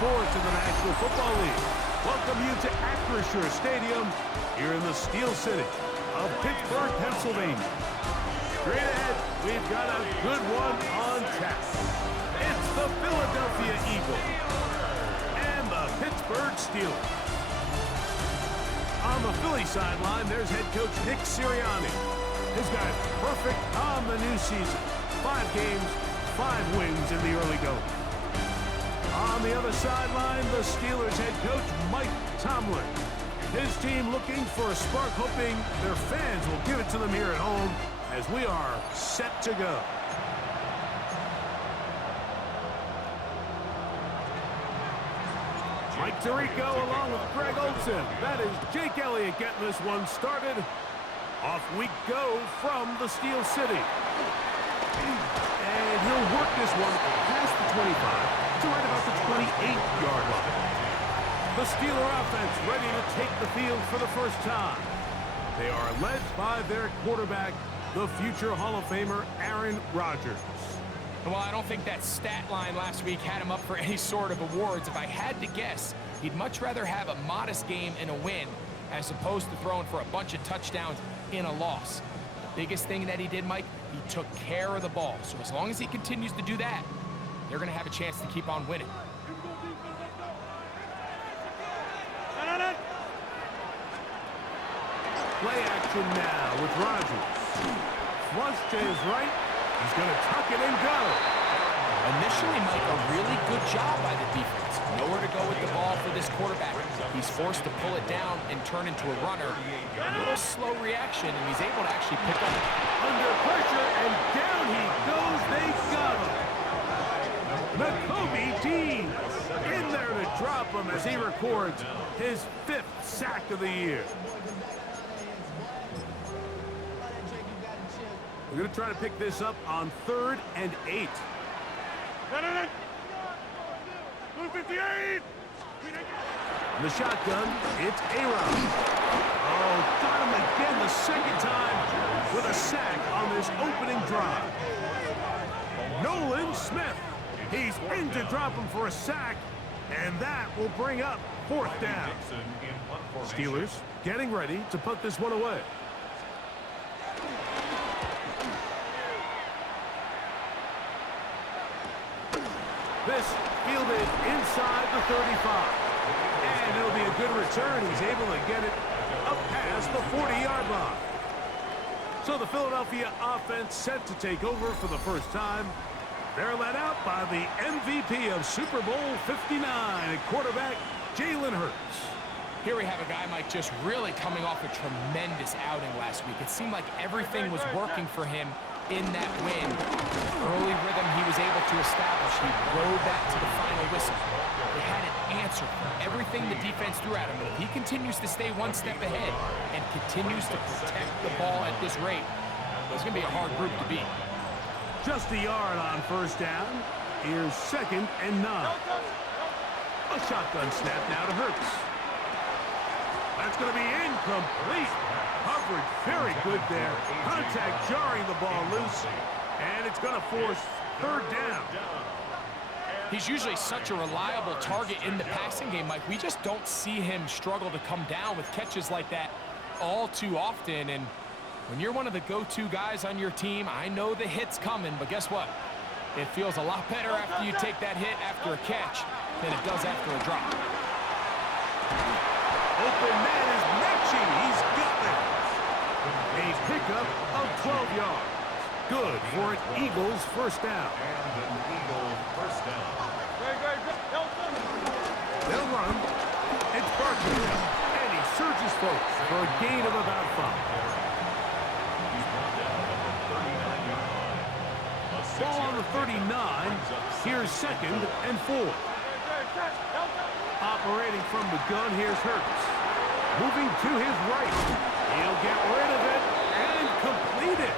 sports in the National Football League. Welcome you to Acrisure Stadium here in the Steel City of Pittsburgh, Pennsylvania. Straight ahead, we've got a good one on tap. It's the Philadelphia Eagles and the Pittsburgh Steelers. On the Philly sideline, there's head coach Nick Sirianni. His guy's perfect on the new season. 5 games, 5 wins in the early going. On the other sideline, the Steelers head coach Mike Tomlin. His team looking for a spark, hoping their fans will give it to them here at home as we are set to go. Mike Tirico along with Greg Olsen. That is Jake Elliott getting this one started. Off we go from the Steel City. And he'll work this one past the 25 to right about the 28-yard line. The Steeler offense ready to take the field for the first time. They are led by their quarterback, the future Hall of Famer Aaron Rodgers. Well, I don't think that stat line last week had him up for any sort of awards. If I had to guess, he'd much rather have a modest game and a win as opposed to throwing for a bunch of touchdowns in a loss. The biggest thing that he did, Mike, he took care of the ball. So as long as he continues to do that, they're going to have a chance to keep on winning. Play action now with Rodgers. Flush to his right. He's going to tuck it and go. Initially, Mike, a really good job by the defense. Nowhere to go with the ball for this quarterback. He's forced to pull it down and turn into a runner. A little slow reaction, and he's able to actually pick up. Under pressure, and down he goes. They got him. Nakobe Dean in there to drop him as he records his 5th sack of the year. We're going to try to pick this up on 3rd and 8. In the shotgun, it's Aaron. Oh, got him again the second time with a sack on this opening drive. Nolan Smith. He's in to drop him for a sack, and that will bring up 4th down. Steelers getting ready to put this one away. This fielded inside the 35. And it'll be a good return. He's able to get it up past the 40-yard line. So the Philadelphia offense set to take over for the first time. They're led out by the MVP of Super Bowl 59 at quarterback Jalen Hurts. Here we have a guy, Mike, just really coming off a tremendous outing last week. It seemed like everything was working for him in that win. Early rhythm he was able to establish. He rode that to the final whistle. They had an answer for everything the defense threw at him. And if he continues to stay one step ahead and continues to protect the ball at this rate, it's going to be a hard group to beat. Just a yard on 1st down. Here's 2nd and 9. A shotgun snap now to Hurts. That's going to be incomplete. Coverage very good there. Contact jarring the ball loose. And it's going to force 3rd down. He's usually such a reliable target in the passing game, Mike. We just don't see him struggle to come down with catches like that all too often. And when you're one of the go-to guys on your team, I know the hit's coming, but guess what? It feels a lot better after you take that hit after a catch than it does after a drop. Open man is Mechie. He's got it. A pickup of 12 yards. Good for an Eagles 1st down. They'll run. It's Barkley. And he surges forward for a gain of about 5. Ball on the 39. Here's 2nd and 4. Operating from the gun, here's Hurts. Moving to his right. He'll get rid of it and complete it.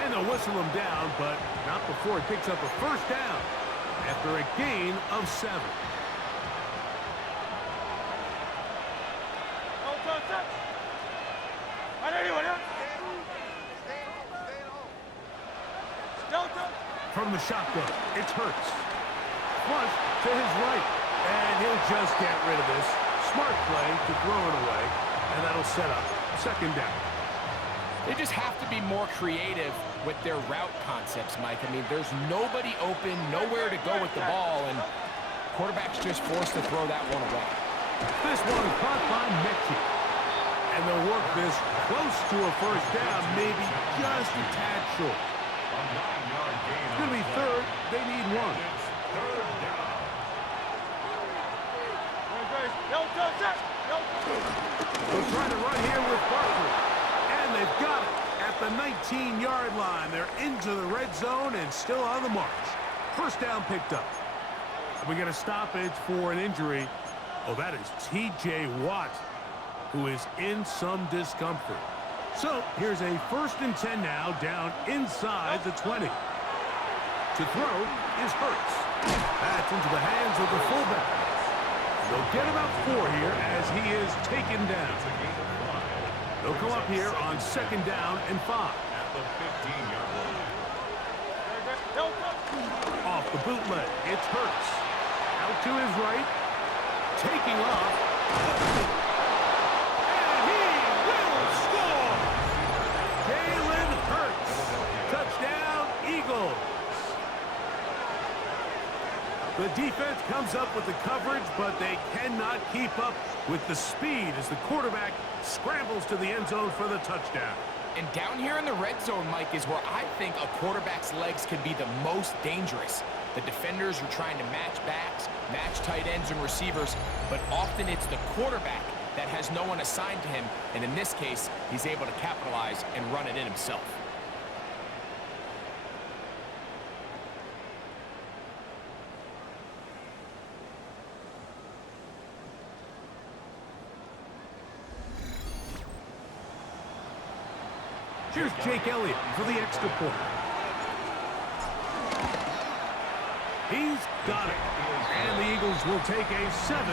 And they'll whistle him down, but not before he picks up a 1st down after a gain of 7. From the shotgun, it's Hurts. Flush to his right. And he'll just get rid of this. Smart play to throw it away, and that'll set up second down. They just have to be more creative with their route concepts, Mike. I mean, there's nobody open, nowhere to go with the ball, and quarterback's just forced to throw that one away. This one caught by Mickey. And they'll work this close to a first down, maybe just a tad short. It's going to be third. They need one. They'll try to run here with Barkley. And they've got it at the 19-yard line. They're into the red zone and still on the march. First down picked up. We get a stoppage for an injury. Oh, that is T.J. Watt, who is in some discomfort. So here's a 1st and 10 now, down inside the 20. To throw is Hurts. That's into the hands of the fullback. They'll get about 4 here as he is taken down. They'll come up here on 2nd down and 5. At the 15-yard line. Off the bootleg, it's Hurts. Out to his right, taking off. And he will score! Jalen Hurts. Touchdown, Eagles. The defense comes up with the coverage, but they cannot keep up with the speed as the quarterback scrambles to the end zone for the touchdown. And down here in the red zone, Mike, is where I think a quarterback's legs can be the most dangerous. The defenders are trying to match backs, match tight ends and receivers, but often it's the quarterback that has no one assigned to him, and in this case, he's able to capitalize and run it in himself. Here's Jake Elliott for the extra point. He's got it. And the Eagles will take a 7-0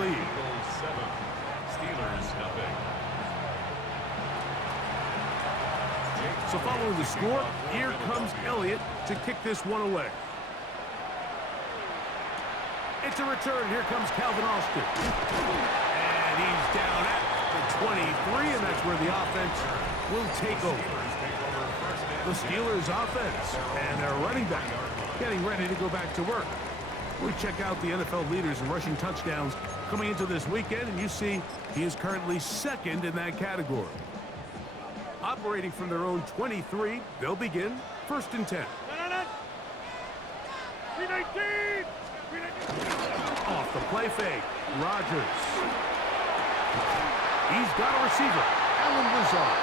lead. Eagles 7, Steelers 0. So following the score, here comes Elliott to kick this one away. It's a return. Here comes Calvin Austin. And he's down at the 23, and that's where the offense will take over. The Steelers offense and their running back getting ready to go back to work. We check out the NFL leaders in rushing touchdowns coming into this weekend, and you see he is currently 2nd in that category. Operating from their own 23, they'll begin 1st and 10. Off the play fake, Rodgers. He's got a receiver, Allen Lazard.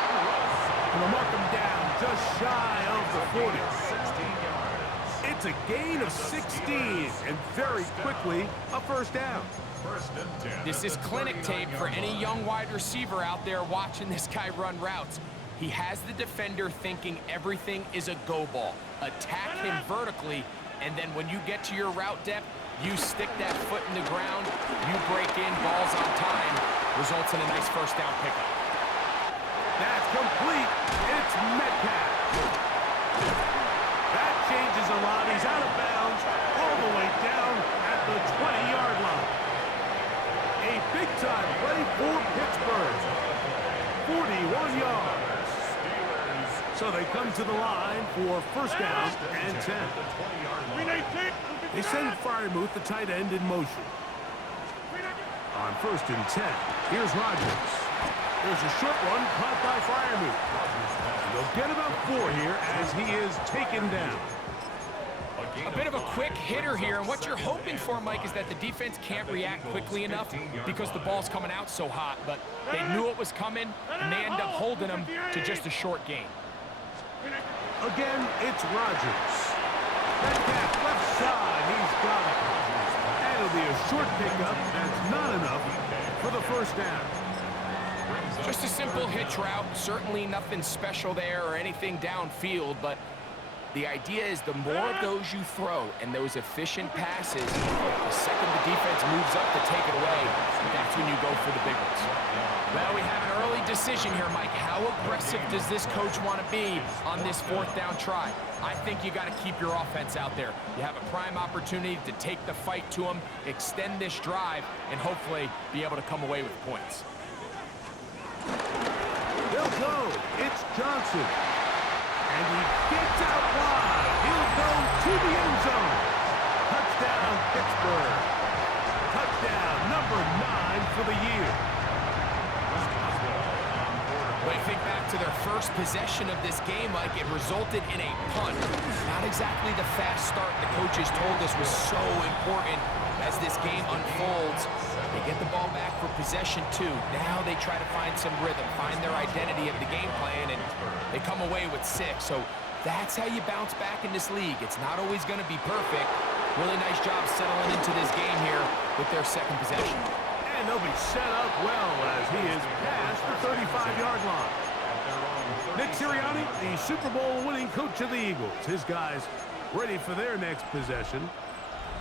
And they'll mark him down just shy of the 40. 16 yards. It's a gain of 16, and very quickly, a first down. 1st and 10. This is clinic tape for any young wide receiver out there watching this guy run routes. He has the defender thinking everything is a go ball. Attack him vertically, and then when you get to your route depth, you stick that foot in the ground, you break in, balls on time, results in a nice first down pickup. That's complete. It's Metcalf. That changes a lot. He's out of bounds all the way down at the 20-yard line. A big-time play for Pittsburgh. 41 yards. So they come to the line for first down and 10. They send Freiermuth, the tight end, in motion. On 1st and 10, here's Rodgers. There's a short one caught by Freiermuth. And they'll get about 4 here as he is taken down. A bit of a quick hitter here, and what you're hoping for, Mike, is that the defense can't react quickly enough because the ball's coming out so hot, but they knew it was coming, and they end up holding them to just a short gain. Again, it's Rodgers. Metcalf left side, he's got it. And it'll be a short pickup. That's not enough for the first down. Just a simple hitch route. Certainly nothing special there or anything downfield, but the idea is the more of those you throw and those efficient passes, the second the defense moves up to take it away, that's when you go for the big ones. Well, we have an early decision here, Mike. How aggressive does this coach want to be on this 4th down try? I think you got to keep your offense out there. You have a prime opportunity to take the fight to them, extend this drive, and hopefully be able to come away with points. They'll go. It's Johnson. And he gets out wide. He'll go to the end zone. Touchdown, Pittsburgh. Touchdown number 9 for the year. When you think back to their first possession of this game, Mike, it resulted in a punt. Not exactly the fast start the coaches told us was so important as this game unfolds. They get the ball back for possession 2. Now they try to find some rhythm, find their identity of the game plan, and they come away with 6. So that's how you bounce back in this league. It's not always going to be perfect. Really nice job settling into this game here with their 2nd possession. And they'll be set up well as he is past the 35-yard line. Nick Sirianni, the Super Bowl winning coach of the Eagles. His guys ready for their next possession.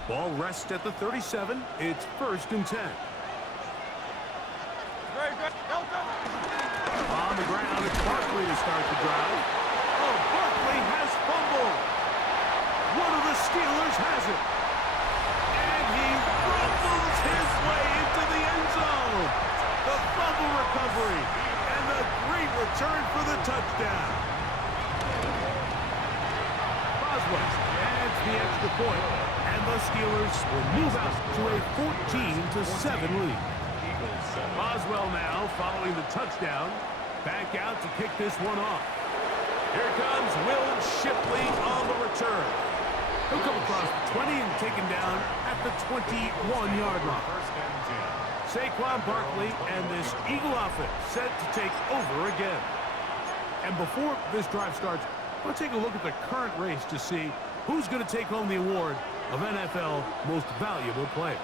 Ball rests at the 37. It's 1st and 10. On the ground, it's Barkley to start the drive. Oh, Barkley has fumbled. One of the Steelers has it. And he rumbles his way into the end zone. The fumble recovery and the great return for the touchdown. Boswell adds the extra point, and the Steelers will move out to a 14-7 lead. Boswell now following the touchdown. Back out to kick this one off. Here comes Will Shipley on the return. He'll come across the 20 and taken down at the 21-yard line. Saquon Barkley and this Eagle offense set to take over again. And before this drive starts, we'll take a look at the current race to see who's going to take home the award of NFL Most Valuable Player.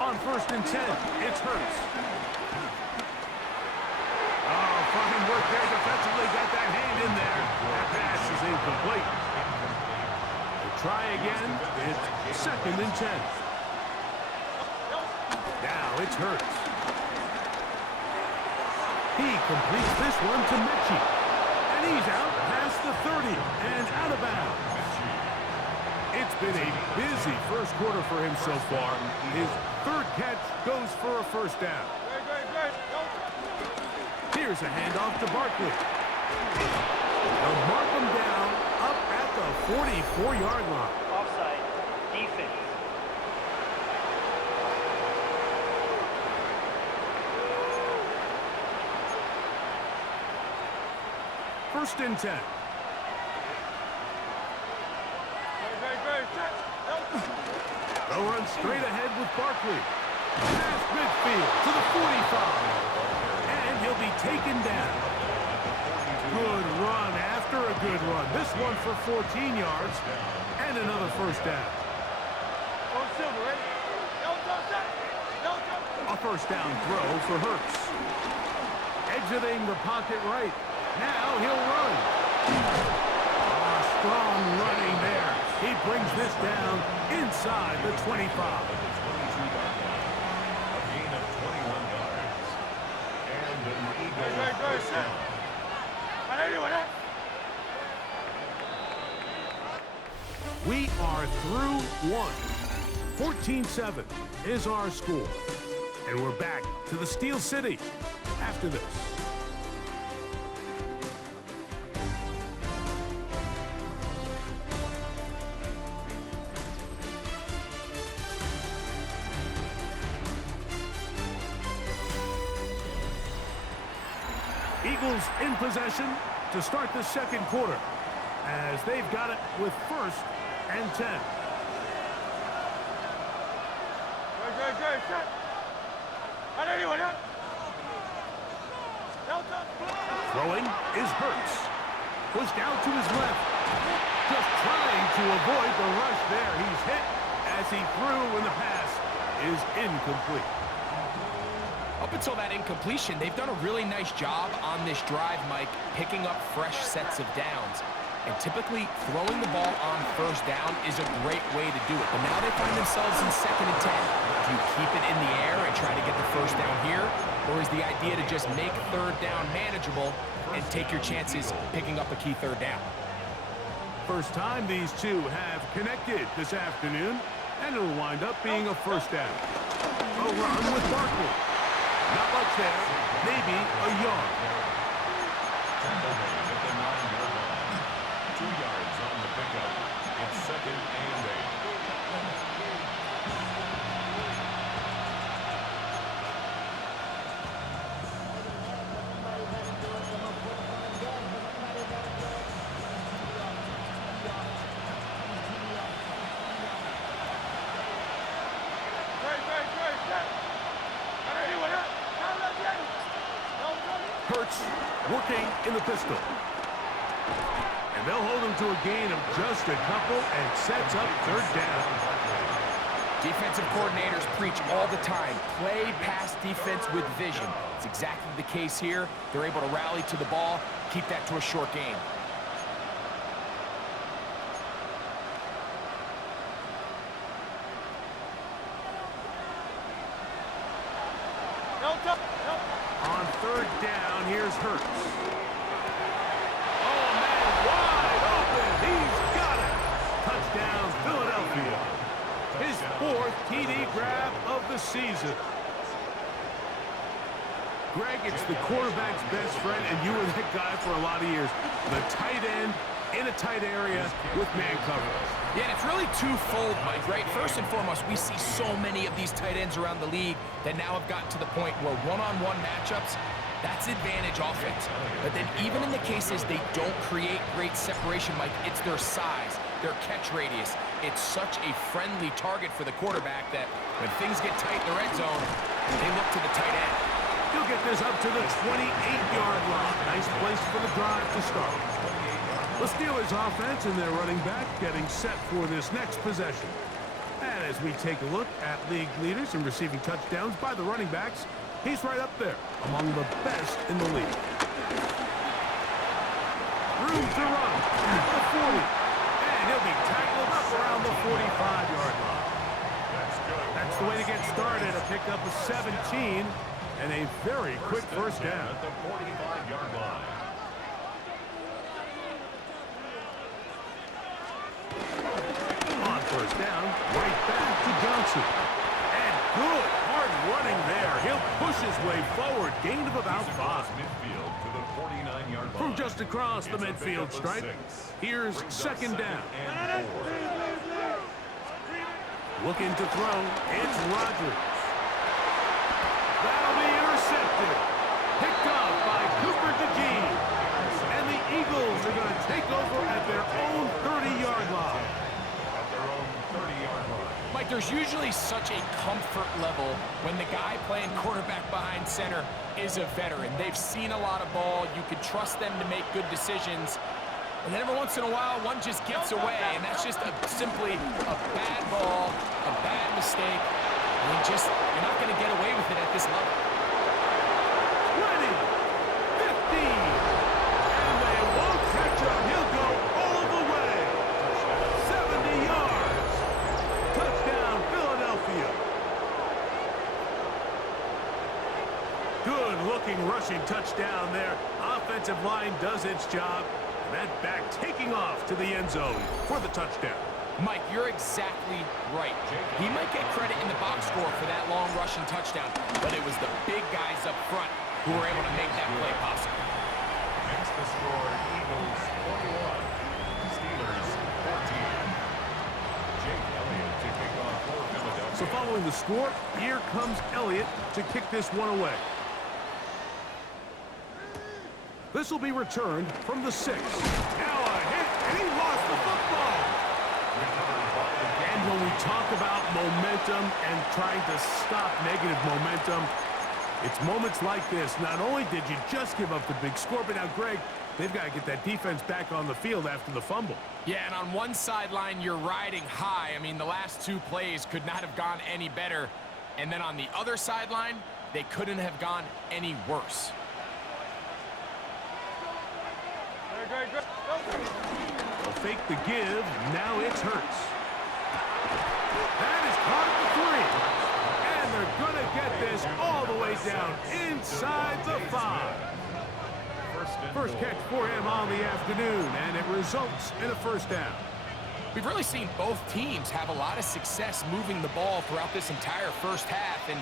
On 1st and 10, it's Hurts. Oh, fine work there defensively. Got that hand in there. That pass is incomplete. Try again. It's 2nd and 10. Now it's Hurts. He completes this one to Mechie. And he's out past the 30 and out of bounds. It's been a busy first quarter for him so far. His 3rd catch goes for a 1st down. Here's a handoff to Barkley. They'll mark him down up at the 44-yard line. Offside. Defense. First and 10. They'll run straight ahead with Barkley. Past midfield to the 45. And he'll be taken down. Good run after a good run. This one for 14 yards and another 1st down. A 1st down throw for Hurts. Exiting the pocket right. Now he'll run. Strong running there. He brings this down inside the 25. A gain of 21 yards. And an Eagle first down. We are through one. 14-7 is our score. And we're back to the Steel City after this. Eagles in possession to start the 2nd quarter as they've got it with 1st and 10. Throwing is Hurts. Pushed out to his left. Just trying to avoid the rush there. He's hit as he threw when the pass is incomplete. Up until that incompletion, they've done a really nice job on this drive, Mike, picking up fresh sets of downs. And typically, throwing the ball on 1st down is a great way to do it. But now they find themselves in 2nd and 10. Do you keep it in the air and try to get the 1st down here? Or is the idea to just make third down manageable and take your chances picking up a key third down? First time these two have connected this afternoon, and it'll wind up being a first down. A run with Barkley. Not much there, maybe a yard. Tackle made at the 9-yard line. 2 yards on the pickup. It's 2nd and 8. Hurts working in the pistol. And they'll hold him to a gain of just a couple and sets up third down. Defensive coordinators preach all the time, play pass defense with vision. It's exactly the case here. They're able to rally to the ball, keep that to a short game. On third down, here's Hurts. Oh, man, wide open. He's got it. Touchdown, Philadelphia. His 4th TD grab of the season. Greg, it's the quarterback's best friend, and you were that guy for a lot of years. The tight end in a tight area with man coverage. Yeah, and it's really twofold, Mike, right? First and foremost, we see so many of these tight ends around the league that now have gotten to the point where one-on-one matchups, that's advantage offense. But then even in the cases they don't create great separation, Mike, it's their size, their catch radius. It's such a friendly target for the quarterback that when things get tight in the red zone, they look to the tight end. He'll get this up to the 28-yard line. Nice place for the drive to start. The Steelers offense and their running back getting set for this next possession. And as we take a look at league leaders in receiving touchdowns by the running backs, he's right up there among the best in the league. Room to run at the 40. And he'll be tackled up around the 45-yard line. That's the way to get started. A pickup of 17 and a very quick first down. At the 45-yard line. On first down, right back to Johnson. And good, hard running there. He'll push his way forward. Gain of about 5. Midfield to the 49-yard line. From just across the midfield stripe, here's second down. And 4. Looking to throw, it's Rodgers. That'll be intercepted. Picked off by Cooper DeJean. And the Eagles are going to take over at their own 30-yard line. At their own 30-yard line. Mike, there's usually such a comfort level when the guy playing quarterback behind center is a veteran. They've seen a lot of ball. You can trust them to make good decisions. And then every once in a while, one just gets away, and that's just simply a bad ball, a bad mistake. And you're not going to get away with it at this level. 20, 15, and they won't catch him. He'll go all the way. 70 yards. Touchdown, Philadelphia. Good-looking rushing touchdown there. Offensive line does its job. That back taking off to the end zone for the touchdown. Mike, you're exactly right. He might get credit in the box score for that long rushing touchdown, but it was the big guys up front who were able to make that play possible. Makes the score Eagles 41, Steelers 14. Jake Elliott to kick off for Philadelphia. So following the score, here comes Elliott to kick this one away. This will be returned from the 6. Now a hit, and he lost the football. And when we talk about momentum and trying to stop negative momentum, it's moments like this. Not only did you just give up the big score, but now, Greg, they've got to get that defense back on the field after the fumble. Yeah, and on one sideline, you're riding high. I mean, the last 2 plays could not have gone any better. And then on the other sideline, they couldn't have gone any worse. They'll fake the give. Now it's Hurts. That is caught at the 3. And they're going to get this all the way down inside the 5. First catch for him on the afternoon, and it results in a first down. We've really seen both teams have a lot of success moving the ball throughout this entire first half, and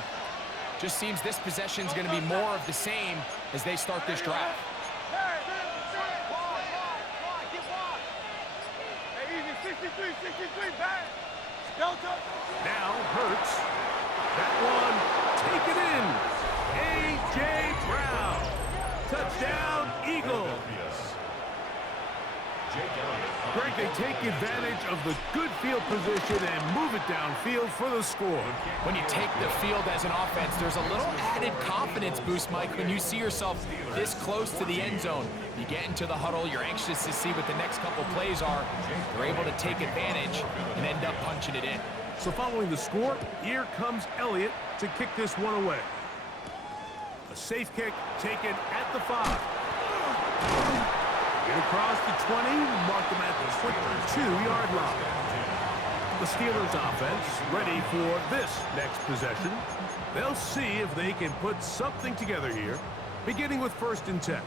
just seems this possession is going to be more of the same as they start this drive. Now Hurts. That one taken in. A.J. Brown. Touchdown, Eagles. Greg, they take advantage of the good field position and move it downfield for the score. When you take the field as an offense, there's a little added confidence boost, Mike, when you see yourself this close to the end zone. You get into the huddle, you're anxious to see what the next couple plays are. They're able to take advantage and end up punching it in. So following the score, here comes Elliott to kick this one away. A safe kick taken at the 5. Get across the 20, mark them at the 22-yard line. The Steelers offense ready for this next possession. They'll see if they can put something together here, beginning with 1st and 10.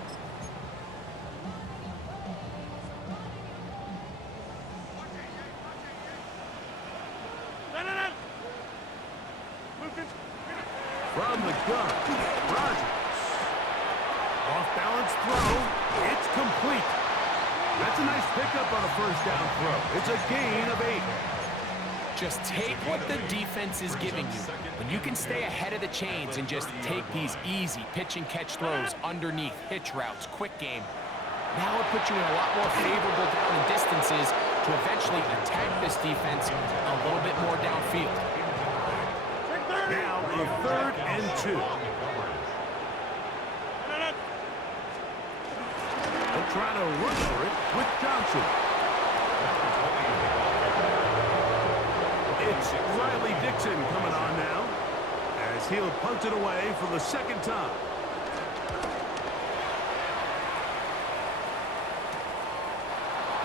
From the gun, Rodgers. Off-balance throw. It's complete. That's a nice pickup on a first down throw. It's a gain of 8. Just take what the defense is giving you. When you can stay ahead of the chains and just take these easy pitch and catch throws underneath, hitch routes, quick game, now it puts you in a lot more favorable down and distances to eventually attack this defense a little bit more downfield. Now a 3rd and 2. They'll try to run for it with Johnson. It's Riley Dixon coming on now as he'll punt it away for the 2nd time.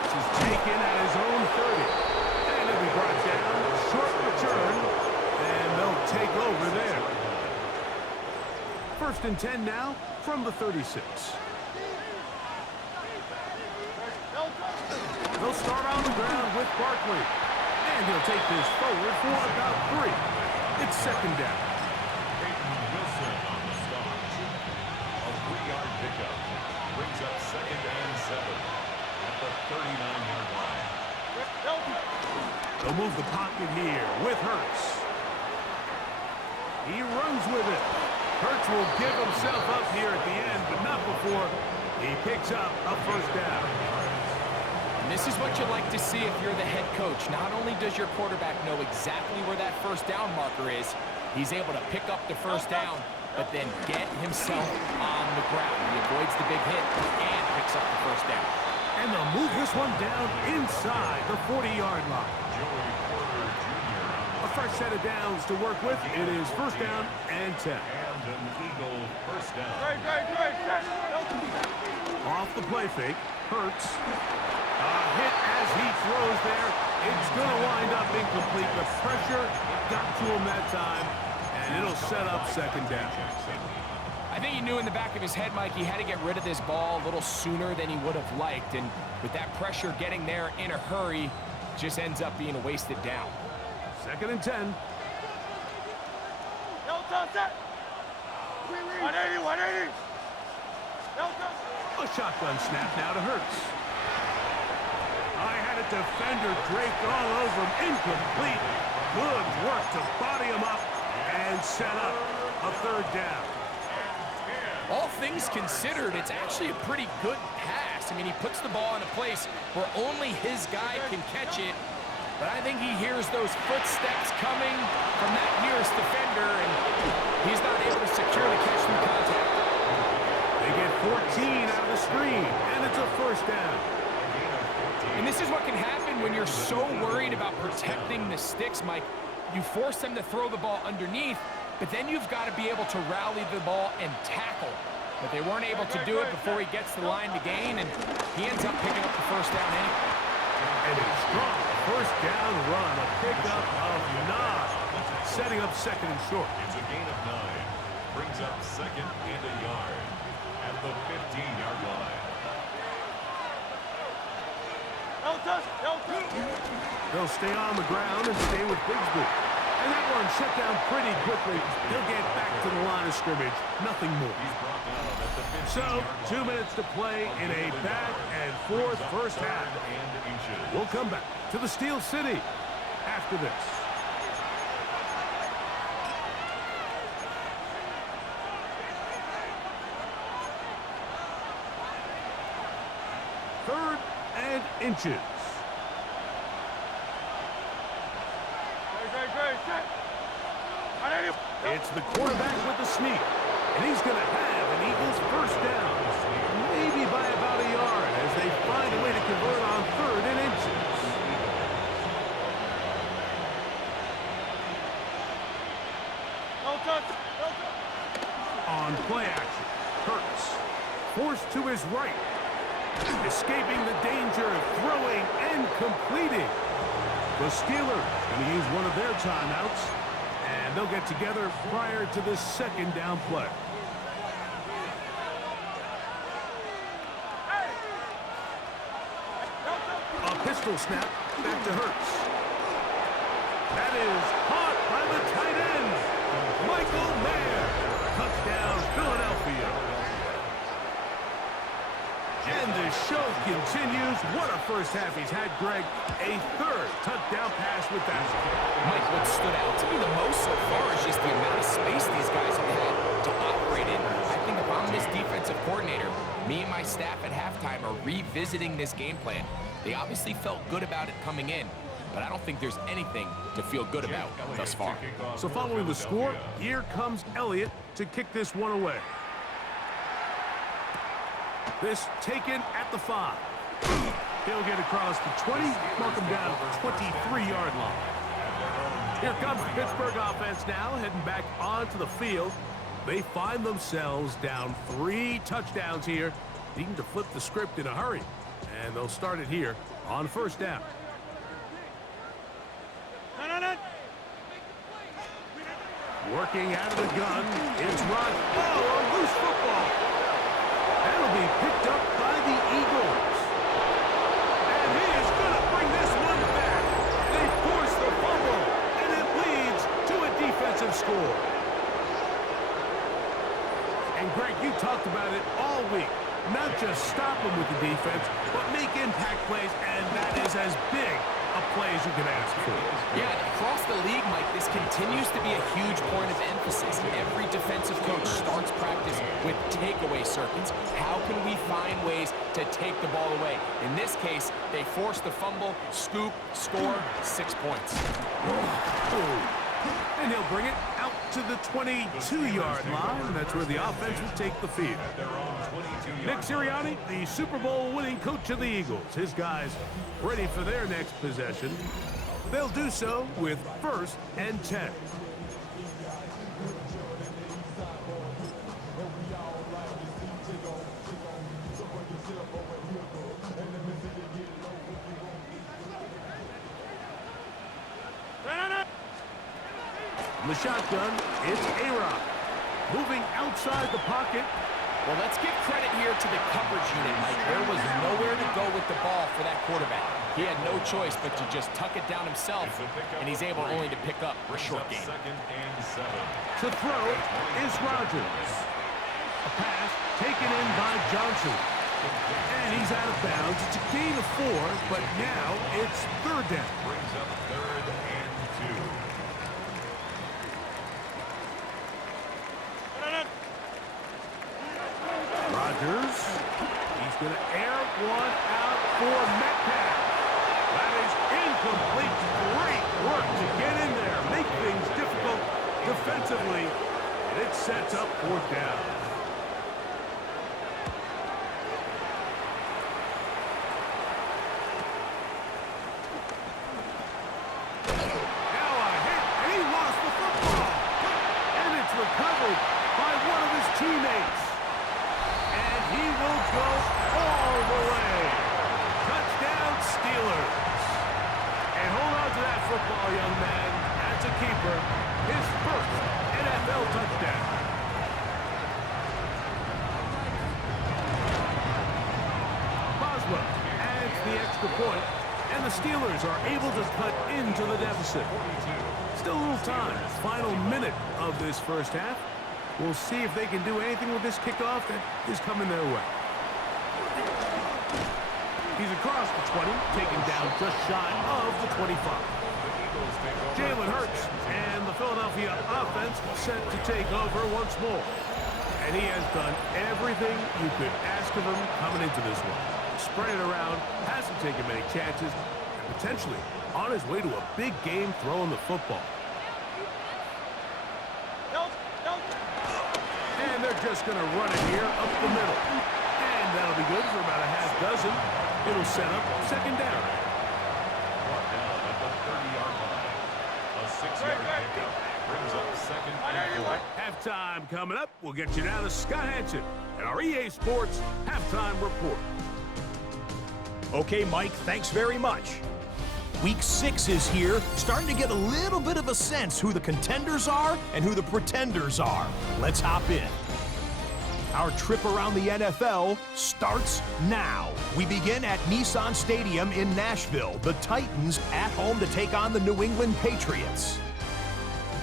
This is taken at his own 30. And it'll be brought down. Short return. And they'll take over there. 1st and 10 now from the 36. They'll start on the ground with Barkley. And he'll take this forward for about 3. It's 2nd down. Wilson on the stop. A 3-yard pickup. Brings up 2nd and 7 at the 39-yard line. They'll move the pocket here with Hurts. He runs with it. Hurts will give himself up here at the end, but not before he picks up a first down. And this is what you like to see if you're the head coach. Not only does your quarterback know exactly where that first down marker is, he's able to pick up the first down, but then get himself on the ground. He avoids the big hit and picks up the first down. And they'll move this one down inside the 40-yard line. A fresh set of downs to work with. It is 1st down and 10. And an Eagle first down. Off the play fake, Hurts. A hit as he throws there. It's going to wind up incomplete. The pressure got to him that time, and it'll set up 2nd down. I think he knew in the back of his head, Mike, he had to get rid of this ball a little sooner than he would have liked. And with that pressure getting there in a hurry, just ends up being a wasted down. 2nd and 10. 180. A shotgun snap now to Hurts. I had a defender draped all over him. Incomplete. Good work to body him up and set up a 3rd down. All things considered, it's actually a pretty good pass. I mean, he puts the ball in a place where only his guy can catch it. But I think he hears those footsteps coming from that nearest defender, and he's not able to secure the catch through contact. They get 14 out of the screen, and it's a 1st down. And this is what can happen when you're so worried about protecting the sticks, Mike. You force them to throw the ball underneath, but then you've got to be able to rally the ball and tackle. But they weren't able to do it before he gets the line to gain, and he ends up picking up the 1st down anyway. And a strong 1st down run, a pickup of 9, setting up 2nd and short. It's a gain of 9. Brings up second and a yard at the 15-yard line. They'll stay on the ground and stay with Bigsby. And that one shut down pretty quickly. He'll get back to the line of scrimmage. Nothing more. He's brought down at the 15-yard So, line. 2 minutes to play in a back-and-forth first half. We'll come back to the Steel City after this. Third and inches. It's the quarterback with the sneak. And he's going to have an Eagles first down. Maybe by about a yard as they find a way to convert on third and inches. On play action, Hurts forced to his right. Escaping the danger, throwing and completing. The Steelers going to use one of their timeouts, and they'll get together prior to the second down play. A pistol snap back to Hurts. That is caught by the tight end, Michael Mayer. Touchdown, Philadelphia. And the show continues. What a first half he's had, Greg. A third touchdown pass with that. Mike, what stood out to me the most so far is just the amount of space these guys have had to operate in. I think if I'm this defensive coordinator, me and my staff at halftime are revisiting this game plan. They obviously felt good about it coming in, but I don't think there's anything to feel good about thus far. So following the score, here comes Elliott to kick this one away. This taken at the 5. He'll get across the 20, mark him down at the 23-yard line. Here comes the Pittsburgh offense now, heading back onto the field. They find themselves down 3 touchdowns here, needing to flip the script in a hurry. And they'll start it here on first down. Working out of the gun, it's Rod. Oh, a loose football. That'll be picked up by the Eagles. And he is going to bring this one back. They force the fumble, and it leads to a defensive score. And Greg, you talked about it all week. Not just stop them with the defense, but make impact plays, and that is as big a play as you can ask for. Yeah, across the league, Mike, this continues to be a huge point of emphasis. Every defensive coach starts practice with takeaway circuits. How can we find ways to take the ball away? In this case, they force the fumble, scoop, score, 6 points. And he'll bring it out to the 22-yard line. That's where the offense will take the field. Nick Sirianni, the Super Bowl winning coach of the Eagles. His guys ready for their next possession. They'll do so with 1st and 10. The shotgun, it's A-Rock. Moving outside the pocket. Well, let's give credit here to the coverage unit, Mike. There was nowhere to go with the ball for that quarterback. He had no choice but to just tuck it down himself, and he's able only to pick up a short gain. To throw is Rodgers. A pass taken in by Johnson. And he's out of bounds. It's a gain of 4, but now it's 3rd down. Brings up 3rd and 2. Rodgers, he's going to air one out for Metcalf. That is incomplete. Great work to get in there, make things difficult defensively, and it sets up 4th down. Now a hit, and he lost the football. And it's recovered by one of his teammates. And he will go all the way. Touchdown, Steelers. And hold on to that football, young man. That's a keeper. His 1st NFL touchdown. extra point, and the Steelers are able to cut into the deficit. Still a little time. Final minute of this first half. We'll see if they can do anything with this kickoff that is coming their way. He's across the 20, taken down just shy of the 25. Jalen Hurts and the Philadelphia offense set to take over once more. And he has done everything you could ask of him coming into this one. Spread it around, hasn't taken many chances, and potentially on his way to a big game throwing the football. And they're just going to run it here up the middle. And that'll be good for about a half dozen. It'll set up second down. Brought down at the 30-yard line. A 6-yard pickup brings up second and 4. Halftime coming up. We'll get you down to Scott Hansen and our EA Sports Halftime Report. Okay, Mike, thanks very much. Week 6 is here, starting to get a little bit of a sense who the contenders are and who the pretenders are. Let's hop in. Our trip around the NFL starts now. We begin at Nissan Stadium in Nashville. The Titans at home to take on the New England Patriots.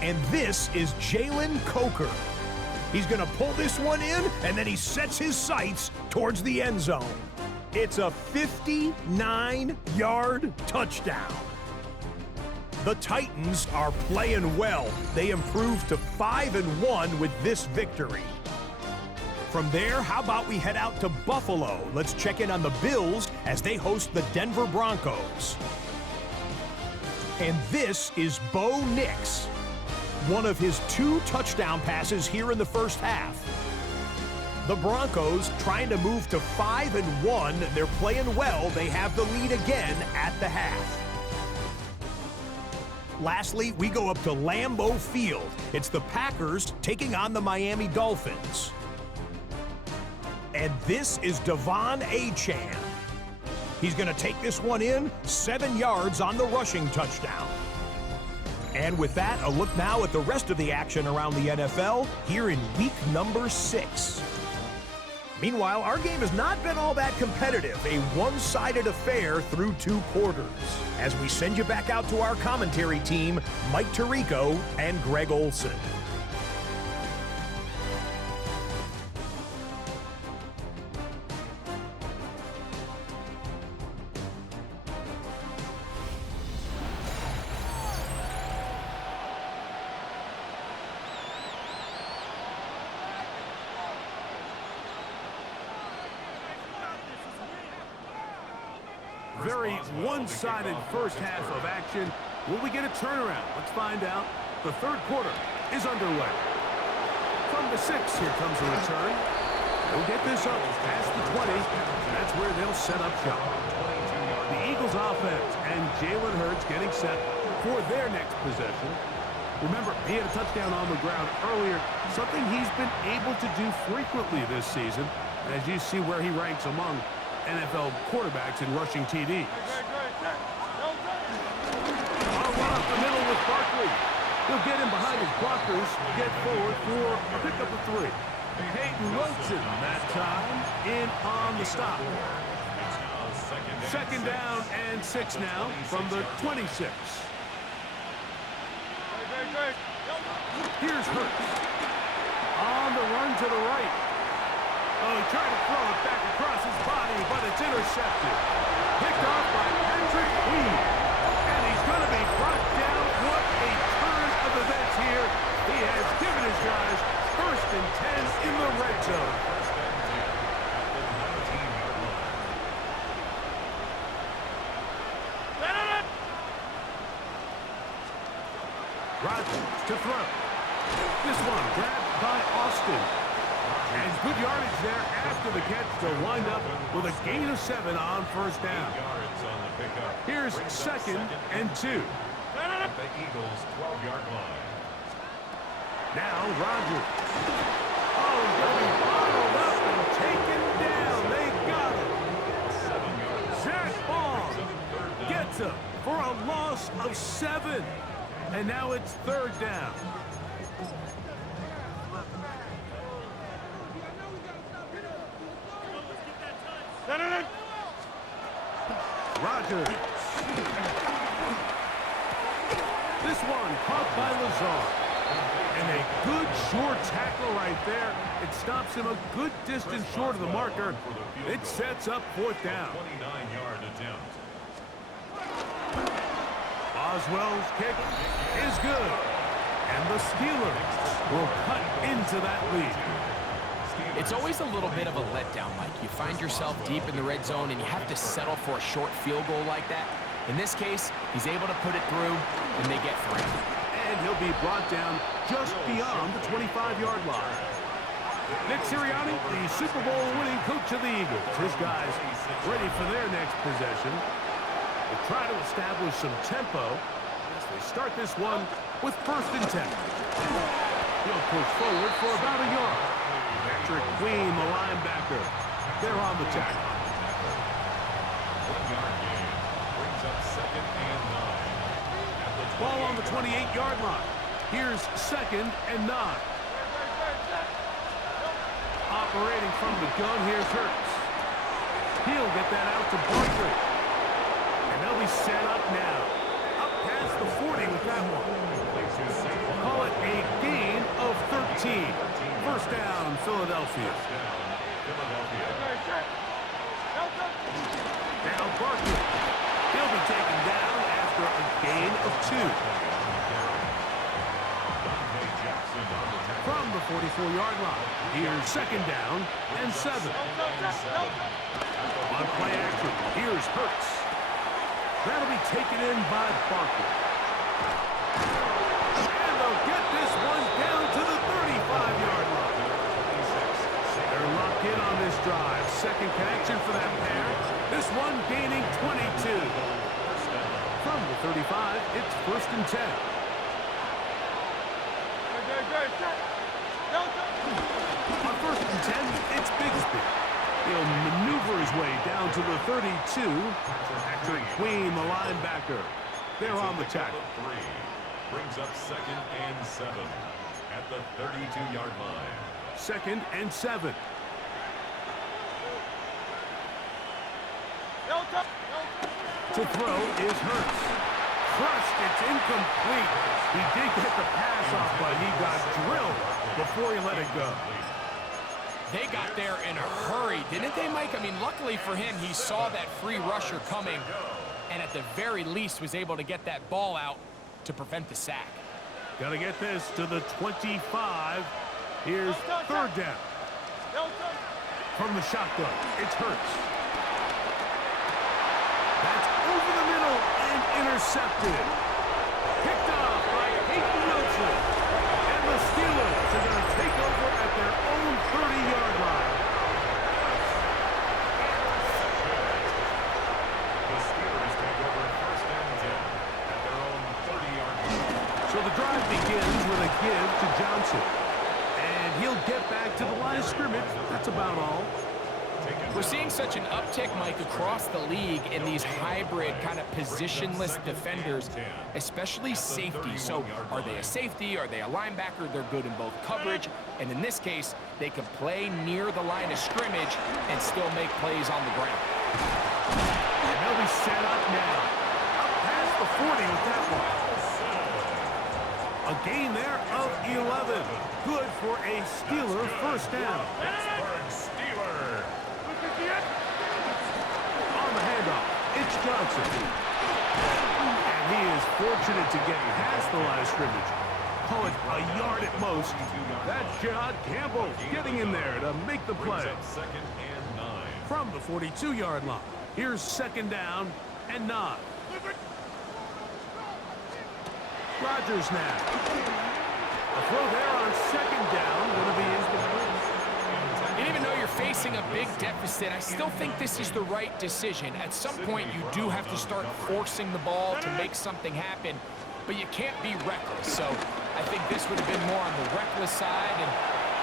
And this is Jalen Coker. He's going to pull this one in, and then he sets his sights towards the end zone. It's a 59-yard touchdown. The Titans are playing well. They improved to 5-1 with this victory. From there, how about we head out to Buffalo? Let's check in on the Bills as they host the Denver Broncos. And this is Bo Nix. One of his 2 touchdown passes here in the first half. The Broncos trying to move to 5-1. They're playing well. They have the lead again at the half. Lastly, we go up to Lambeau Field. It's the Packers taking on the Miami Dolphins. And this is Devon Achane. He's going to take this one in, 7 yards on the rushing touchdown. And with that, a look now at the rest of the action around the NFL here in week number 6. Meanwhile, our game has not been all that competitive, a one-sided affair through 2 quarters. As we send you back out to our commentary team, Mike Tirico and Greg Olson. Very one-sided first half of action. Will we get a turnaround? Let's find out. The third quarter is underway. From the 6, here comes a return. They'll get this up past the 20. That's where they'll set up shop. The Eagles offense and Jalen Hurts getting set for their next possession. Remember, he had a touchdown on the ground earlier, something he's been able to do frequently this season, as you see where he ranks among NFL quarterbacks in rushing TDs. I'll run up the middle with Barkley. He'll get in behind his blockers, get forward for a pickup of 3. Hayden Wilson that time in on the stop. Second down and 6 now from the 26. Here's Hurts. On the run to the right. Oh, he tried to throw it back across his body, but it's intercepted. Picked off by Patrick Queen. And he's going to be brought down. What a turn of events here. He has given his guys 1st and 10 in the red zone. Rodgers to throw. This one grabbed by Austin. And good yardage there after the catch to wind up with a gain of 7 on first down. Here's 2nd and 2. At the Eagles' 12-yard line. Now Rodgers. Oh, he's going to be bottled up and taken down. They got him. 7 yards. Zach Bond gets him for a loss of 7. And now it's 3rd down. Rodgers. This one caught by Lazard. And a good short tackle right there. It stops him a good distance short of the marker. It sets up fourth down. 29-yard attempt. Oswell's kick is good. And the Steelers will cut into that lead. It's always a little bit of a letdown, Mike. You find yourself deep in the red zone and you have to settle for a short field goal like that. In this case, he's able to put it through and they get 3. And he'll be brought down just beyond the 25-yard line. Nick Sirianni, the Super Bowl winning coach of the Eagles. His guys ready for their next possession. They try to establish some tempo as they start this one with 1st and 10. He'll push forward for about a yard. Patrick Queen, the linebacker. They're on the tackle. 1-yard gain brings up 2nd and 9. Ball on the 28-yard line. Here's 2nd and 9. Operating from the gun, here's Hurts. He'll get that out to Barkley. And they'll be set up now. Up past the 40 with that one. Call it a gain of 13. 1st down, Philadelphia. Now Barkley. He'll be taken down after a gain of 2. From the 44-yard line, here's 2nd down and 7. On play action, here's Hurts. That'll be taken in by Barkley. And they'll get this one down to the 35-yard line. They're locked in on this drive. 2nd connection for that pair. This one gaining 22. From the 35, it's 1st and 10. On 1st and 10, it's Bigsby. He'll maneuver his way down to the 32. Patrick Queen, the linebacker. They're on the tackle. 3 brings up 2nd and 7 at the 32-yard line. 2nd and 7. To throw is Hurts. Crushed, it's incomplete. He did get the pass off, but he got drilled before he let it go. They got there in a hurry, didn't they, Mike? I mean, luckily for him, he saw that free rusher coming and at the very least was able to get that ball out to prevent the sack. Got to get this to the 25. Here's 3rd down. From the shotgun, it's Hurts. That's over the middle and intercepted. Picked off by Peyton Wilson. And the Steelers are going to take over at their own 30-yard line. The Steelers take over 1st and 10 at their own 30-yard line. So the drive begins with a give to Johnson. And he'll get back to the line of scrimmage. That's about all. We're seeing such an uptick, Mike, across the league in these hybrid kind of positionless defenders, especially safety. So are they a safety? Are they a linebacker? They're good in both coverage. And in this case, they can play near the line of scrimmage and still make plays on the ground. And they'll be set up now. Up past the 40 with that one. A gain there of 11. Good for a Steeler 1st down. Pittsburgh Steelers. On the handoff, it's Johnson. And he is fortunate to get past the line of scrimmage. Call it a yard at most. That's John Campbell getting in there to make the play. 2nd and 9. From the 42-yard line, here's 2nd down and 9. Rodgers now. A throw there on 2nd down. One of the incomplete. And even though you're facing a big deficit, I still think this is the right decision. At some point, you do have to start forcing the ball to make something happen, but you can't be reckless. So I think this would have been more on the reckless side, and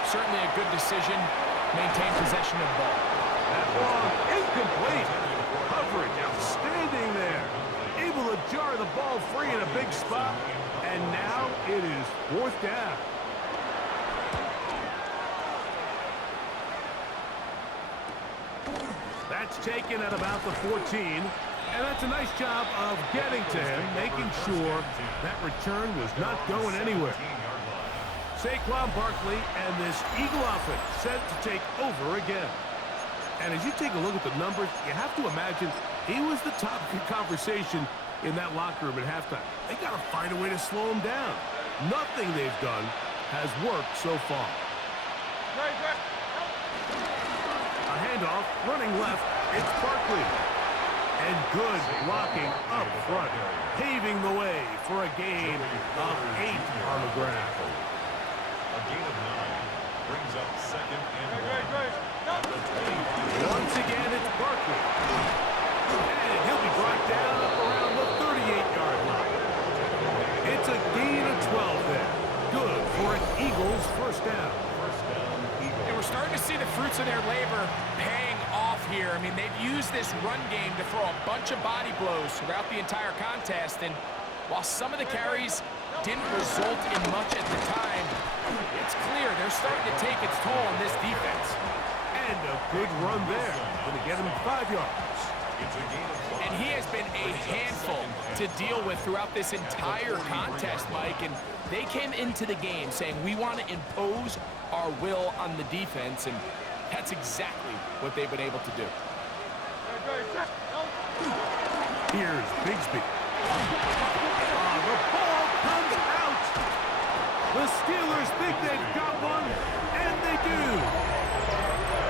certainly a good decision. Maintain possession of the ball. That ball incomplete. Coverage outstanding there. Able to jar the ball free in a big spot. And now it is 4th down. That's taken at about the 14. And that's a nice job of getting to him, making sure that return was not going anywhere. Saquon Barkley and this Eagle offense set to take over again. And as you take a look at the numbers, you have to imagine he was the top conversation in that locker room at halftime. They got to find a way to slow him down. Nothing they've done has worked so far. A handoff, running left, it's Barkley. And good blocking up front, paving the way for a gain of 8 on the ground. A gain of 9 brings up second and 1. Once again, it's Barkley. And he'll be brought down up around the 38-yard line. It's a gain of 12 there. Good for an Eagles first down. And we're starting to see the fruits of their labor paying off here. I mean, they've used this run game to throw a bunch of body blows throughout the entire contest. And while some of the carries didn't result in much at the time, it's clear they're starting to take its toll on this defense. And a big run there. Going to get him 5 yards. And he has been a handful to deal with throughout this entire contest, Mike. And they came into the game saying, we want to impose our will on the defense. And that's exactly what they've been able to do. Here's Bigsby. The ball comes out. The Steelers think they've got one, and they do.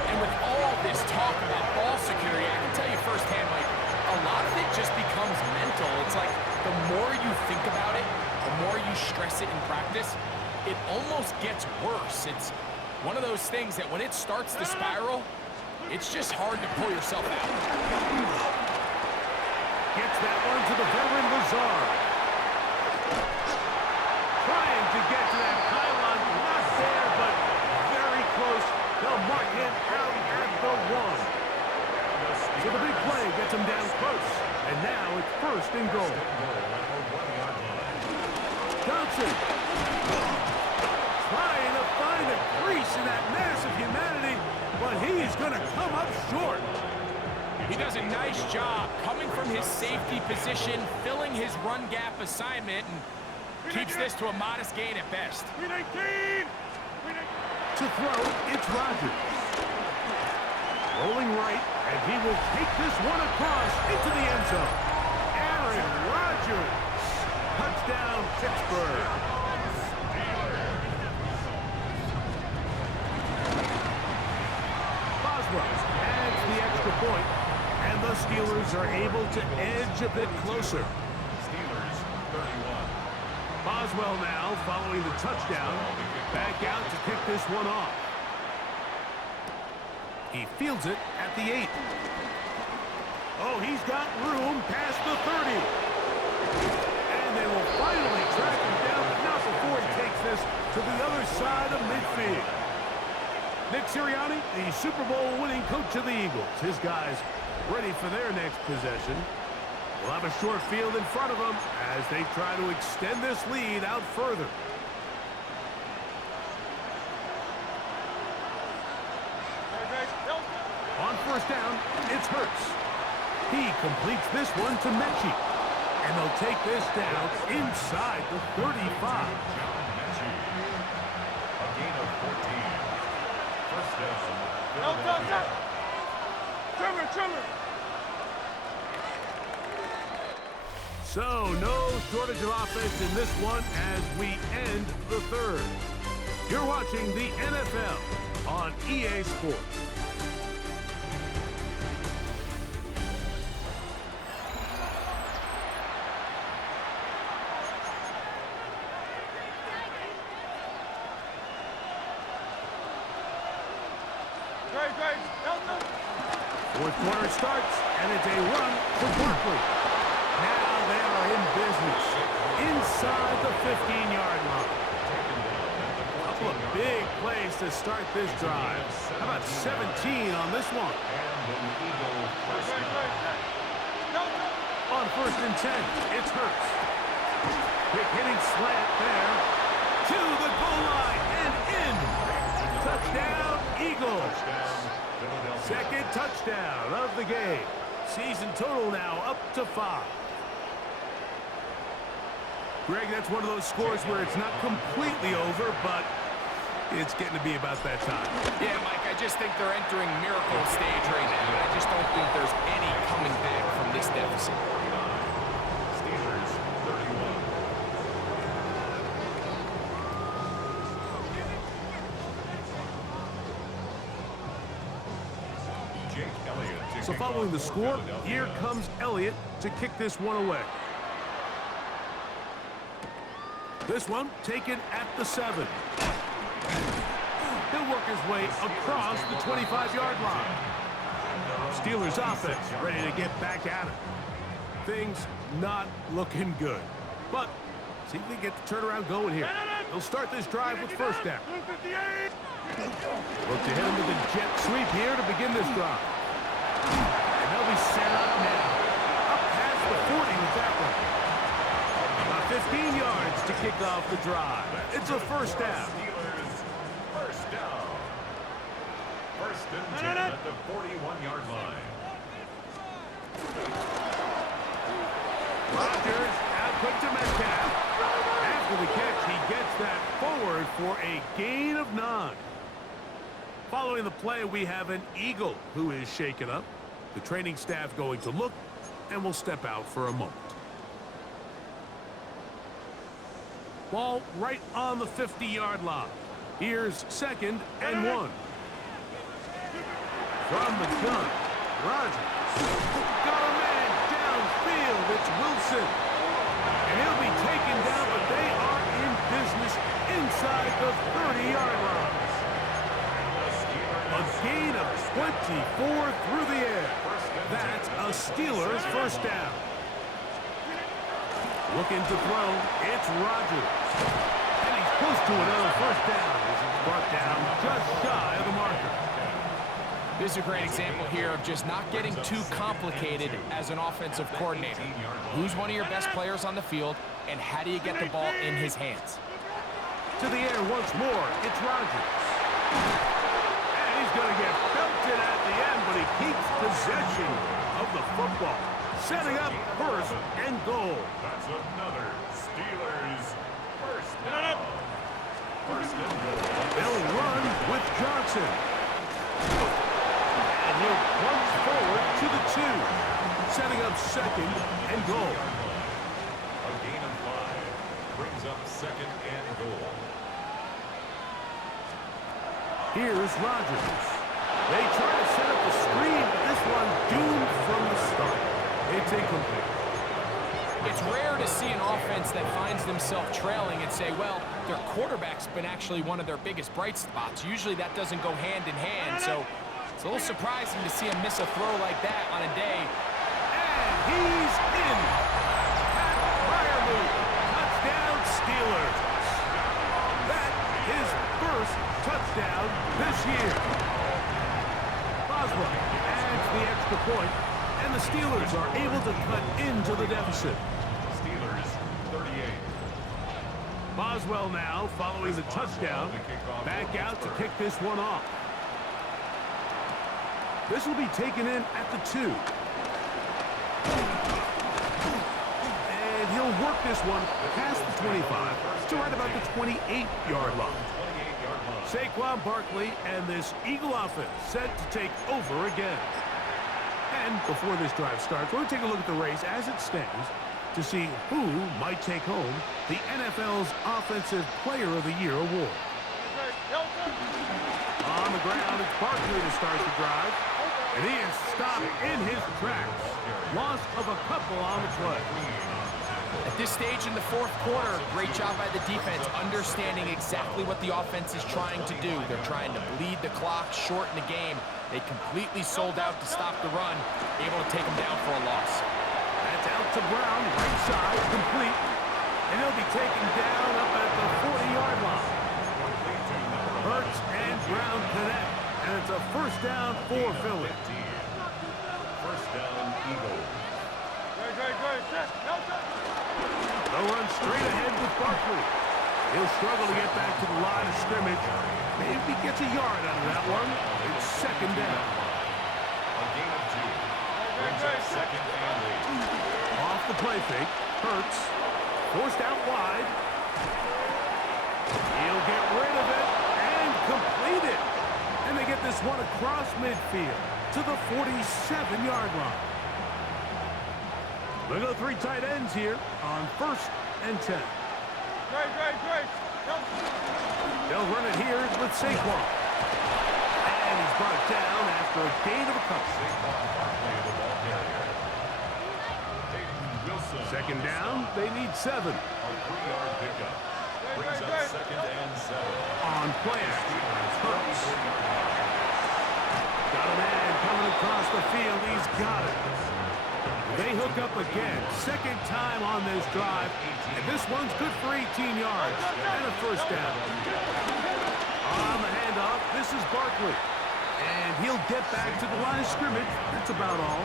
And with all this talk about ball security, I can tell you firsthand, Mike, a lot of it just becomes mental. It's like the more you think about it, the more you stress it in practice, it almost gets worse. It's one of those things that when it starts to spiral, it's just hard to pull yourself out. Gets that one to the veteran Lazard. Trying to get to that pylon, not there, but very close. They'll mark him out at the 1. So the big play gets him down close. And now it's first and goal. Johnson. Trying to find a crease in that mass of humanity, but he's going to come up short. He does a nice job coming from his safety position, filling his run gap assignment, and keeps this to a modest gain at best. To throw, it's Rodgers. Rolling right, and he will take this one across into the end zone. Aaron Rodgers. Touchdown, Pittsburgh. Adds the extra point, and the Steelers are able to edge a bit closer. Steelers 31. Boswell now, following the touchdown, back out to kick this one off. He fields it at the 8. Oh, he's got room past the 30. And they will finally track him down, but not before he takes this to the other side of midfield. Nick Sirianni, the Super Bowl winning coach of the Eagles. His guys ready for their next possession. We'll have a short field in front of them as they try to extend this lead out further. On first down, it's Hurts. He completes this one to Mechie. And they'll take this down inside the 35. A gain of 14. First down. So, no shortage of offense in this one as we end the third. You're watching the NFL on EA Sports. Fourth quarter starts, and it's a run for Barkley. Now they are in business inside the 15-yard line. A couple of big plays to start this drive. How about 17 on this one? On first and 10, it's Hurts. Quick hitting slant there. To the goal line and in. Touchdown, Eagles. Second touchdown of the game. Season total now up to 5. Greg, that's one of those scores where it's not completely over, but it's getting to be about that time. Yeah, Mike, I just think they're entering miracle stage right now. I just don't think there's any coming back from this deficit. Steelers 31. Jake Elliott. So following the score, here comes Elliott to kick this one away. This one taken at the 7. He'll work his way across the 25-yard line. Steelers offense ready to get back at it. Things not looking good. But see if they get the turnaround going here. They'll start this drive with first down. Look to hit him with a jet sweep here to begin this drive. And they'll be set up now. Up past the 40 with that one. About 15 yards to kick off the drive. It's a first down. Steelers first down. First and 10 at the 41-yard line. Rodgers out quick to Metcalf. After the catch, he gets that forward for a gain of 9. Following the play, we have an Eagle who is shaken up. The training staff going to look and will step out for a moment. Ball right on the 50-yard line. Here's 2nd and 1. From the gun, Rodgers got a man downfield. It's Wilson. And he'll be taken down, but they are in business inside the 30-yard line. A gain of 24 through the air. That's a Steelers first down. Looking to throw, it's Rodgers. And he's close to another first down as he's brought down just shy of the marker. This is a great example here of just not getting too complicated as an offensive coordinator. Who's one of your best players on the field, and how do you get the ball in his hands? To the air once more, it's Rodgers. And he's going to get belted at the end, but he keeps possession of the football. Setting up first and goal. That's another Steelers first down. First and goal. They'll run with Johnson. And he'll plunge forward to the 2. Setting up 2nd and goal. A gain of 5 brings up 2nd and goal. Here's Rodgers. They try to set up the screen, but this one doomed from the start. It's incomplete. It's rare to see an offense that finds themselves trailing and say, well, their quarterback's been actually one of their biggest bright spots. Usually that doesn't go hand in hand, so it's a little surprising to see him miss a throw like that on a day. And he's in. Pat Fryermuth, touchdown Steelers. That is first touchdown this year. Boswell adds the extra point, and the Steelers are able to cut into the deficit. Steelers 38. Boswell now, following the touchdown, back out to kick this one off. This will be taken in at the 2. And he'll work this one past the 25 to right about the 28-yard line. Saquon Barkley and this Eagle offense set to take over again. And before this drive starts, we're going to take a look at the race as it stands to see who might take home the NFL's Offensive Player of the Year award. On the ground, it's Barkley to start the drive. And he is stopped in his tracks. Loss of a couple on the play. At this stage in the 4th quarter, great job by the defense, understanding exactly what the offense is trying to do. They're trying to bleed the clock, shorten the game. They completely sold out to stop the run, able to take them down for a loss. That's out to Brown, right side, complete. And he'll be taken down up at the 40-yard line. Hurts and Brown connect. And it's a first down for Philly. First down, Eagles. They'll run straight ahead with Barkley. He'll struggle to get back to the line of scrimmage. Maybe gets a yard out of that one. It's 2nd down. A gain of 2. Brings up second and 8. Off the play fake. Hurts. Forced out wide. He'll get rid of it and complete it. And they get this one across midfield to the 47-yard line. We'll go 3 tight ends here on 1st and 10. They'll run it here with Saquon. And he's brought down after a gain of a couple. Saquon Barkley, the ball carrier. Peyton Wilson. Second down, they need 7. A 3-yard pickup. Brings up second and 7. On play action, Hurts. Got a man coming across the field. He's got it. They hook up again. Second time on this drive. And this one's good for 18 yards and a first down. On the handoff, this is Barkley. And he'll get back to the line of scrimmage. That's about all.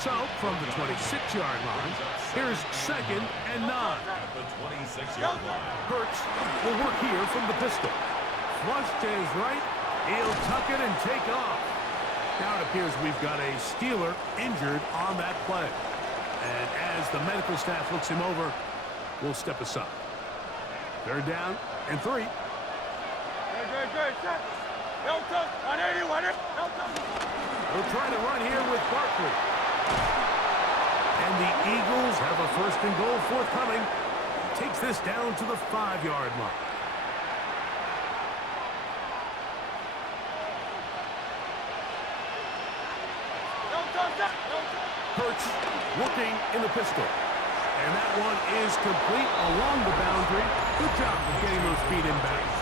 So, from the 26-yard line, here's 2nd and 9. At the 26-yard line. Hurts will work here from the pistol. Flush to his right. He'll tuck it and take off. Now it appears we've got a Steeler injured on that play. And as the medical staff looks him over, we'll step aside. 3rd down and 3. We'll try to run here with Barkley. And the Eagles have a 1st and goal forthcoming. Takes this down to the 5-yard line. Hurts looking in the pistol. And that one is complete along the boundary. Good job of getting those feet in bounds.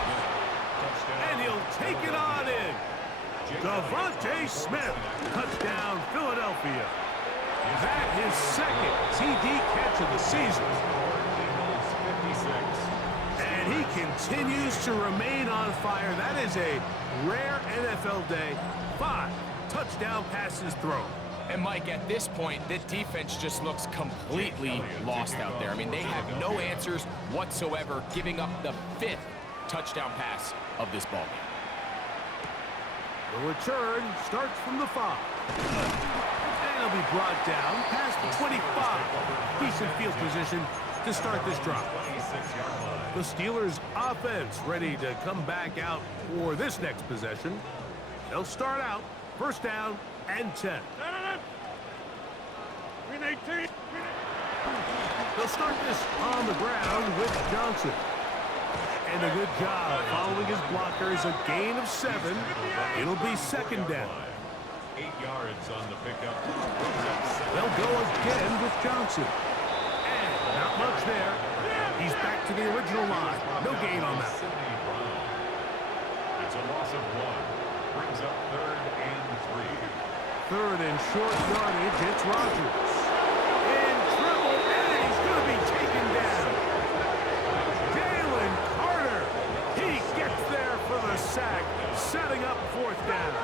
And he'll take it on in. Devontae Smith. Touchdown, Philadelphia. That his 2nd TD catch of the season. And he continues to remain on fire. That is a rare NFL day. 5 touchdown passes thrown. And Mike, at this point, the defense just looks completely lost out there. I mean, they have no answers whatsoever, giving up the 5th touchdown pass of this ball game. The return starts from the 5. And he'll be brought down past the 25. Decent field position to start this drive. The Steelers offense ready to come back out for this next possession. They'll start out 1st down and 10. They'll start this on the ground with Johnson. And a good job following his blockers, a gain of 7. It'll be 2nd down. 8 yards on the pickup. They'll go again with Johnson. And not much there. He's back to the original line. No gain on that. It's a loss of 1. Brings up 3rd and 3. 3rd and short yardage. It's Rodgers. In trouble, and he's going to be taken down. Jalen Carter. He gets there for the sack, setting up 4th down.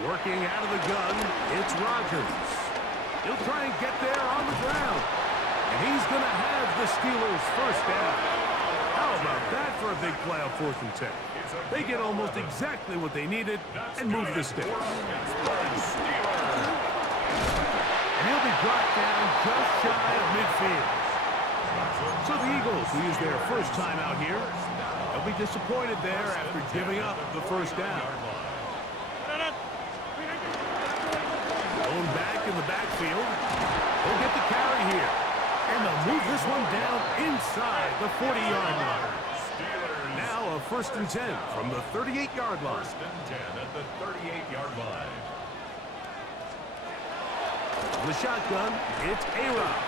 Working out of the gun, it's Rodgers. He'll try and get there on the ground. And he's going to have the Steelers' 1st down. How about that for a big play on 4th and 10? They get almost exactly what they needed and move the sticks. And he'll be brought down just shy of midfield. So the Eagles, who use their 1st time out here, they'll be disappointed there after giving up the 1st down. Going back in the backfield. They'll get the carry here. And they'll move this one down inside the 40-yard line. Now a 1st and 10 from the 38-yard line. 1st and 10 at the 38-yard line. On the shotgun, it's A-Rod.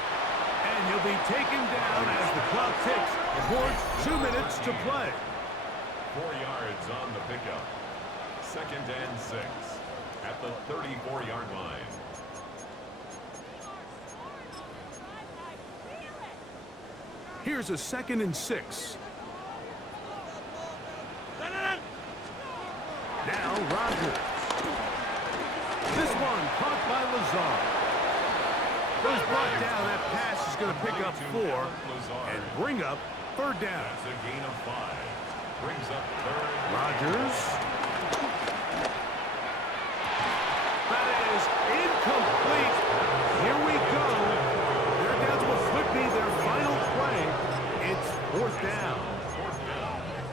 And he'll be taken down as the clock ticks towards 2 minutes to play. 4 yards on the pickup. 2nd and 6 at the 34-yard line. Here's a 2nd and 6. Now Rodgers. This one caught by Lazard. Goes brought down. That pass is going to pick up 4 and bring up Third down. That's a gain of 5. Brings up third. Rodgers. That is incomplete. Here we go. They're down to what could be their final play. It's fourth down.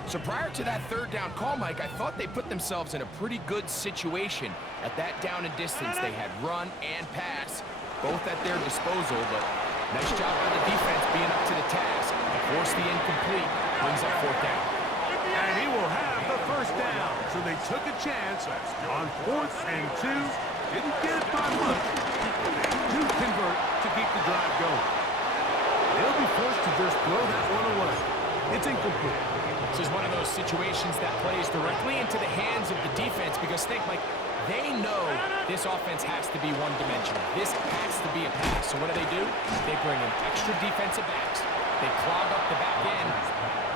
So prior to that third down call, Mike, I thought they put themselves in a pretty good situation at that down and distance. They had run and pass, both at their disposal, but nice job by the defense being up to the task. Force the incomplete, brings up fourth down. And he will have the first down. So they took a chance on 4th and 2. Didn't get it by much. They do convert to keep the drive going. They'll be forced to just throw that one away. It's incomplete. This is one of those situations that plays directly into the hands of the defense because think, Mike, they know this offense has to be one-dimensional. This has to be a pass. So what do? They bring in extra defensive backs. They clog up the back end.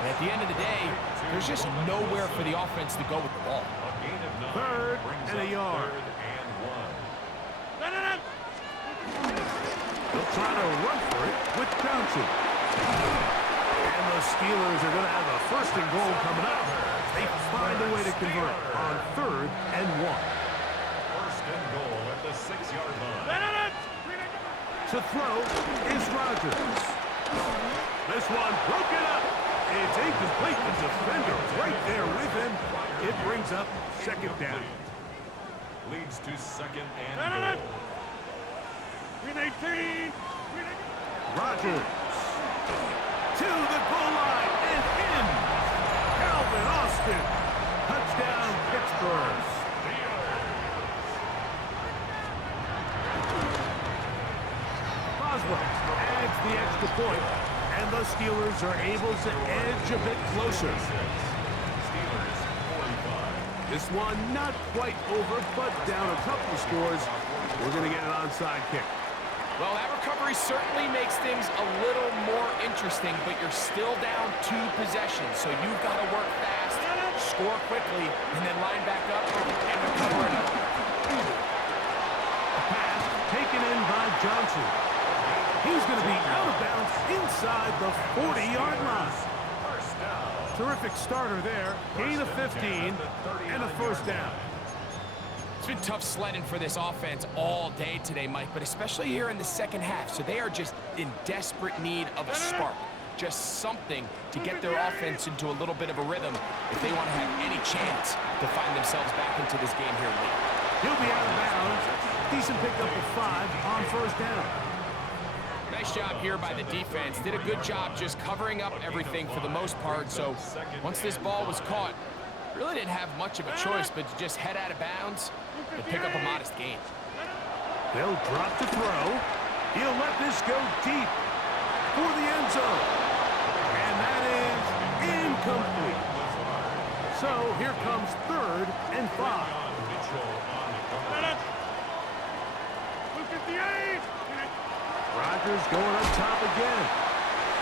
And at the end of the day, there's just nowhere for the offense to go with the ball. Third and a yard. They'll try to run for it with Johnson. And the Steelers are going to have a first and goal coming up. They find a way to convert on 3rd and 1. First and goal at the 6-yard line. To throw is Rodgers. This one broken up. It's incomplete. The defender right there with him. It brings up second down. Leads to second and goal. Rodgers to the goal line and in. Calvin Austin. Touchdown, Pittsburgh. Boswell adds the extra point, and the Steelers are able to edge a bit closer. Steelers 45. This one not quite over, but down a couple of scores. We're going to get an onside kick. Well, that recovery certainly makes things a little more interesting, but you're still down 2 possessions, so you've got to work fast, score quickly, and then line back up and recover another. A pass taken in by Johnson. He's going to be out of bounds inside the 40-yard line. Terrific starter there. Gain of 15 and a first down. It's been tough sledding for this offense all day today, Mike, but especially here in the second half. So they are just in desperate need of a spark, just something to get their offense into a little bit of a rhythm if they want to have any chance to find themselves back into this game here late. He'll be out of bounds. Decent pickup of 5 on first down. Nice job here by the defense. Did a good job just covering up everything for the most part. So once this ball was caught, really didn't have much of a choice but to just head out of bounds and pick up a modest gain. They'll drop to throw. He'll let this go deep for the end zone. And that is incomplete. So here comes 3rd and 5. Rodgers going up top again.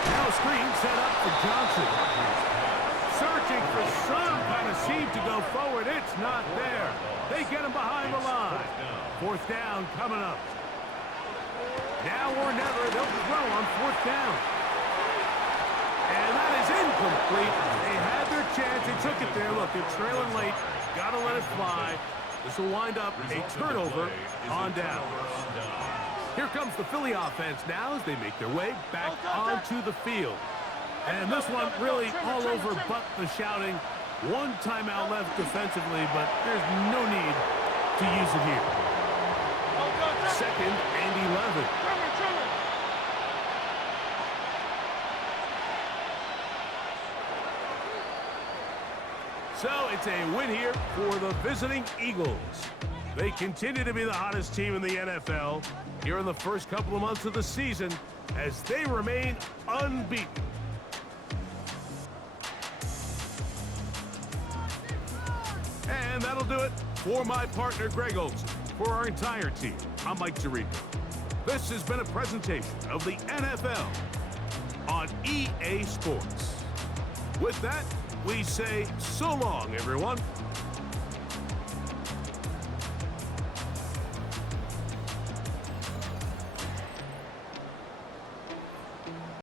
Now a screen set up for Johnson. Searching for some kind of seam to go forward. It's not there. They get him behind the line. 4th down coming up. Now or never, they'll throw on 4th down. And that is incomplete. They had their chance. They took it there. Look, they're trailing late. Got to let it fly. This will wind up a turnover on down. Here comes the Philly offense now as they make their way back onto the field. And this one really all over but the shouting. 1 timeout left defensively, but there's no need to use it here. 2nd and 11. So it's a win here for the visiting Eagles. They continue to be the hottest team in the NFL here in the first couple of months of the season as they remain unbeaten. And that'll do it for my partner, Greg Olson. For our entire team, I'm Mike Tirico. This has been a presentation of the NFL on EA Sports. With that, we say so long, everyone.